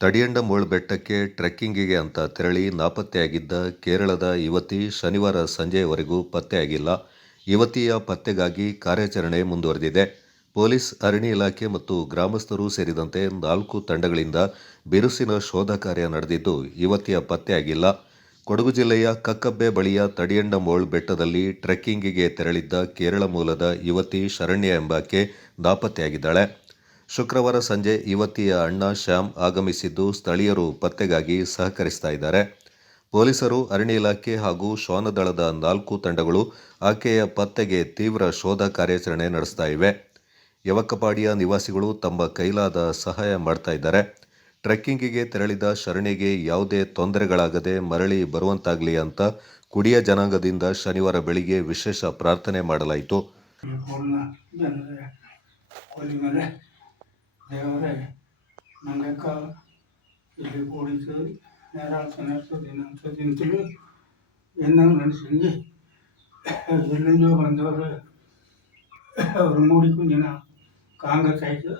ತಡಿಯಂಡಮೋಳ್ ಬೆಟ್ಟಕ್ಕೆ ಟ್ರೆಕ್ಕಿಂಗಿಗೆ ಅಂತ ತೆರಳಿ ನಾಪತ್ತೆಯಾಗಿದ್ದ ಕೇರಳದ ಯುವತಿ ಶನಿವಾರ ಸಂಜೆಯವರೆಗೂ ಪತ್ತೆಯಾಗಿಲ್ಲ. ಯುವತಿಯ ಪತ್ತೆಗಾಗಿ ಕಾರ್ಯಾಚರಣೆ ಮುಂದುವರೆದಿದೆ. ಪೊಲೀಸ್, ಅರಣ್ಯ ಇಲಾಖೆ ಮತ್ತು ಗ್ರಾಮಸ್ಥರು ಸೇರಿದಂತೆ 4 ತಂಡಗಳಿಂದ ಬಿರುಸಿನ ಶೋಧ ಕಾರ್ಯ ನಡೆದಿದ್ದು, ಯುವತಿಯ ಪತ್ತೆಯಾಗಿಲ್ಲ. ಕೊಡಗು ಜಿಲ್ಲೆಯ ಕಕ್ಕಬ್ಬೆ ಬಳಿಯ ತಡಿಯಂಡಮೋಳ್ ಬೆಟ್ಟದಲ್ಲಿ ಟ್ರೆಕ್ಕಿಂಗಿಗೆ ತೆರಳಿದ್ದ ಕೇರಳ ಮೂಲದ ಯುವತಿ ಶರಣ್ಯ ಎಂಬಾಕೆ ನಾಪತ್ತೆಯಾಗಿದ್ದಾಳೆ. ಶುಕ್ರವಾರ ಸಂಜೆ ಯುವತಿಯ ಅಣ್ಣ ಶ್ಯಾಮ್ ಆಗಮಿಸಿದ್ದು, ಸ್ಥಳೀಯರು ಪತ್ತೆಗಾಗಿ ಸಹಕರಿಸ್ತಾ ಇದ್ದಾರೆ. ಪೊಲೀಸರು, ಅರಣ್ಯ ಇಲಾಖೆ ಹಾಗೂ ಶ್ವಾನದಳದ 4 ತಂಡಗಳು ಆಕೆಯ ಪತ್ತೆಗೆ ತೀವ್ರ ಶೋಧ ಕಾರ್ಯಾಚರಣೆ ನಡೆಸ್ತಾ ಇವೆ. ಯವಕಪಾಡಿಯ ನಿವಾಸಿಗಳು ತಮ್ಮ ಕೈಲಾದ ಸಹಾಯ ಮಾಡ್ತಾ ಇದ್ದಾರೆ. ಟ್ರೆಕ್ಕಿಂಗಿಗೆ ತೆರಳಿದ ಶರಣ್ಯಗೆ ಯಾವುದೇ ತೊಂದರೆಗಳಾಗದೆ ಮರಳಿ ಬರುವಂತಾಗಲಿ ಅಂತ ಕುಡಿಯ ಜನಾಂಗದಿಂದ ಶನಿವಾರ ಬೆಳಿಗ್ಗೆ ವಿಶೇಷ ಪ್ರಾರ್ಥನೆ ಮಾಡಲಾಯಿತು. ದೇವರೇ, ನಂಗಕ್ಕ ಇಲ್ಲಿ ಕೂಡಿತು ದಿನಂತಲು ಏನೋ ನಡೆಸಿ ಎಲ್ಲಿಂದೋ ಬಂದವರು ಅವರು ಮೂಡಿಕು ದಿನ ಕಾಂಗ್ರೆಸ್ ಆಯಿತು.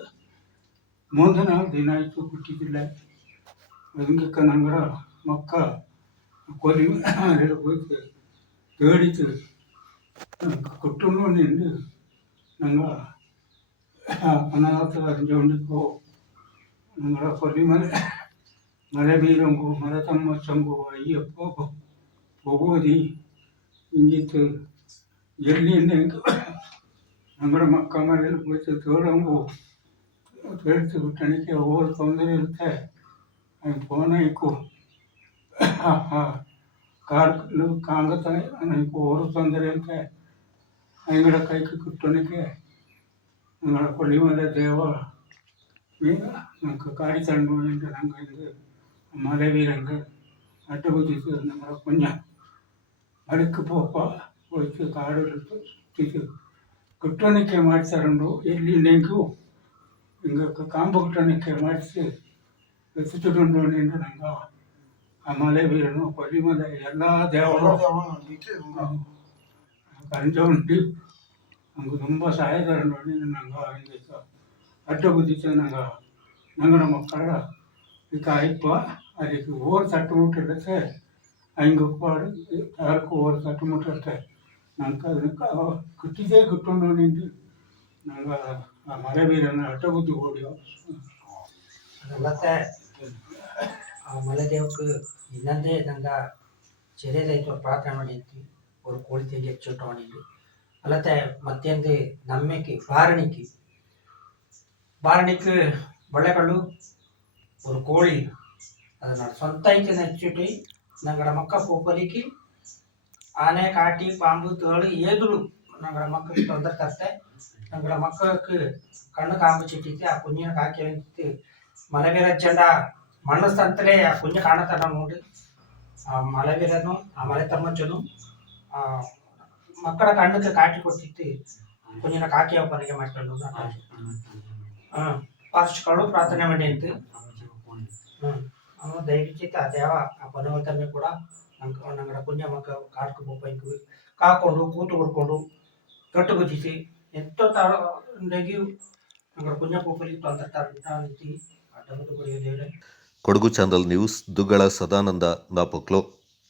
ಮುಂದೆ ನಾವು ದಿನ ಆಯಿತು ಕೊಟ್ಟಿದ್ದಿಲ್ಲ. ಅದಕ್ಕೆ ನಂಗಡ ಮಕ್ಕ ಕೊಲಿ ಹೋಯ್ತು ತೇಡಿತು ಕುಟುಂಬ ನಿಂದು ನಂಗೆ ಅನಾಥ ಅಂಜೋಂಡಿಕೋ ನಂಗಡ ಕೊಲಿ ಮಲೆ ಬೀರಂಗು ಮಲೆ ತಮ್ಮ ಚಂಗು ಅಯ್ಯಪ್ಪ ಹೋಗೋದಿ ಹಿಂಗಿತ್ತು ಎಲ್ಲಿಂದ ನಂಗಡ ಮಕ್ಕ ಮನೇಲಿ ಹೋಯ್ತು ತೋಡಂಗು ತೇಡ್ತು ಟಣಿಕೆ ಹೋಗೋದು ತೊಂದರೆ ಇರುತ್ತೆ. ಫೋನ್ ಆಯ್ಕು ಕಾಡು ಕಾಂಗತ ನನಗೆ ಹೋಗೋದು ತೊಂದರೆ ಇರುತ್ತೆ. ಅಂಗಡ ಕೈಗೆ ಕುಟ್ಟಣಿಕೆ ನಂಗಡ ಕೊಲ್ಲಿ ಮಲೆ ದೇವ ಈಗ ನಂಗೆ ಕಾಡಿ ತಂಡು ನಂಗೆ ಮಲೆ ವೀರಂಗ ಅಡ್ಡ ಬುದ್ಧಿತ್ತು ನಂಗಡ ಪುಣ್ಯ ಅದಕ್ಕೆ ಪೋಪ ಹೋಯ್ತು ಕಾಡು ತಿತ್ತು ಕುಟ್ಟಣಿಕೆ ಮಾಡಿಸ್ತಾರಂಡು ಎಲ್ಲಿ ನೆಂಗು ಹಿಂಗೆ ಕಾಂಬ ಕುಟ್ಟಣಿಕೆ ಮಾಡಿಸಿ ಎತ್ತಿಕೊಂಡು ನಿಂದು ನಂಗೆ ಆ ಮಲೆ ವೀರನು ಕೊಲ್ಲಿ ಮಲೆ ಎಲ್ಲ ದೇವರು ಕಂಜ ಉಂಟು ನಂಗೆ ತುಂಬ ಸಹಾಯದಾರ ನೋಡಿ ನಂಗೆ ಹಿಂಗೆ ಅಡ್ಡ ಬುದ್ಧಿತ್ತು ನಂಗಡ ಮಕ್ಕಳ ಈಗ ಅಯ್ಯಪ್ಪ ಅದಕ್ಕೆ ಓರ್ ತಟ್ಟು ಮುಟ್ಟಿರುತ್ತೆ. ಹಿಂಗೆ ಉಪ್ಪಾಡು ಯಾರಕ್ಕೂ ಓರ್ ತಟ್ಟು ಮುಟ್ಟಿರುತ್ತೆ. ನಂಗೆ ಅದಕ್ಕೆ ಕುಟ್ಟಿದ್ದೇ ಕುಟ್ಕೊಂಡು ನಿಂತು ನಂಗೆ ಆ ಮಲೆ ವೀರನ ಅಡ್ಡ ಬುದ್ಧಿ ಓಡಿಯೋ ಮತ್ತೆ ಆ ಮಲೆ ದೇವಕ್ಕೆ ಇನ್ನೊಂದೇ ನಂಗೆ ചെറിയതായിട്ട് പ്രാർത്ഥന വേണ്ടിയിട്ട് ഒരു കോഴിത്തേക്ക് വെച്ചിട്ട് വേണ്ടിയിട്ട് അല്ലാതെ മറ്റേന്ത് നമ്മയ്ക്ക് ಬಾರಣಿಕ್ಕೆ ಬಳ್ಳೆಗಳು ஒரு கோழி அதை நான் சொந்தாய்க்கு நடிச்சுட்டு ನಂಗಡ ಮಕ್ಕ ಪೋಪಲಿಕ್ಕೆ ಆನೆ ಕಾಟಿ ಪಾಂಬು ತೇಳು ಏದುಳು ನಂಗಡ ಮಕ್ಕಳಿಗೆ ತೊಂದರೆ ತರ್ತೆ. ನಂಗಡ ಮಕ್ಕಳಿಗೆ ಕಣ್ಣು ಕಾಂಬು ಚಿಟ್ಟಿತ್ತು. ಆ ಕುഞ്ഞിನ ಕಾಕಿ ಅಂತಿತ್ತು ಮಲೆ ಬೀರ ಜೆಂಡ ಮಣ್ಣಸ್ತಂತಲೇ ಆ ಕುഞ്ഞ് ಕಾಣತನ ನೋಡಿ ಆ ಮಲೆ ಬೀರನು ಆ ಮಲೆ ತಮ್ಮಚ್ಚನು ಆ ಮಕ್ಕಳ ಕಣ್ಣಕ್ಕೆ ಕಾಟಿ ಕೊಟ್ಟಿತ್ತು. ಕುഞ്ഞിನ ಕಾಕಿ ಒಬ್ಬರಿಗೆ ಮಾಡ್ಕೊಂಡು ಪಾರ್ಶ್ಗಳು ಪ್ರಾರ್ಥನೆ ಮಾಡಿ ಅಂತ ದಯವಿಟ್ಟು ಆ ದೇವ ಆ ಪನವತಮ್ಮೆ ಕೂಡ ನಂಗಡ ಪುಣ್ಯ ಮಕ್ಕ ಕಾಡ್ಕು ಬೊಬ್ಬೈಕು ಕಾಕೊಂಡು ಕೂತು ಕೊಡ್ಕೊಂಡು ಕಟ್ಟು ಗುಜ್ಜಿಸಿ ಎಂತೋ ತಾಗಿ ನಂಗಡ ಪುಣ್ಯ ಪೂಪಲಿ ತೊಂದರೆ ನಿಂತಿ ಅಡ್ಡ ದೇವ್ರೆ. Kodagu channel news Duggala Sadananda Napoklu.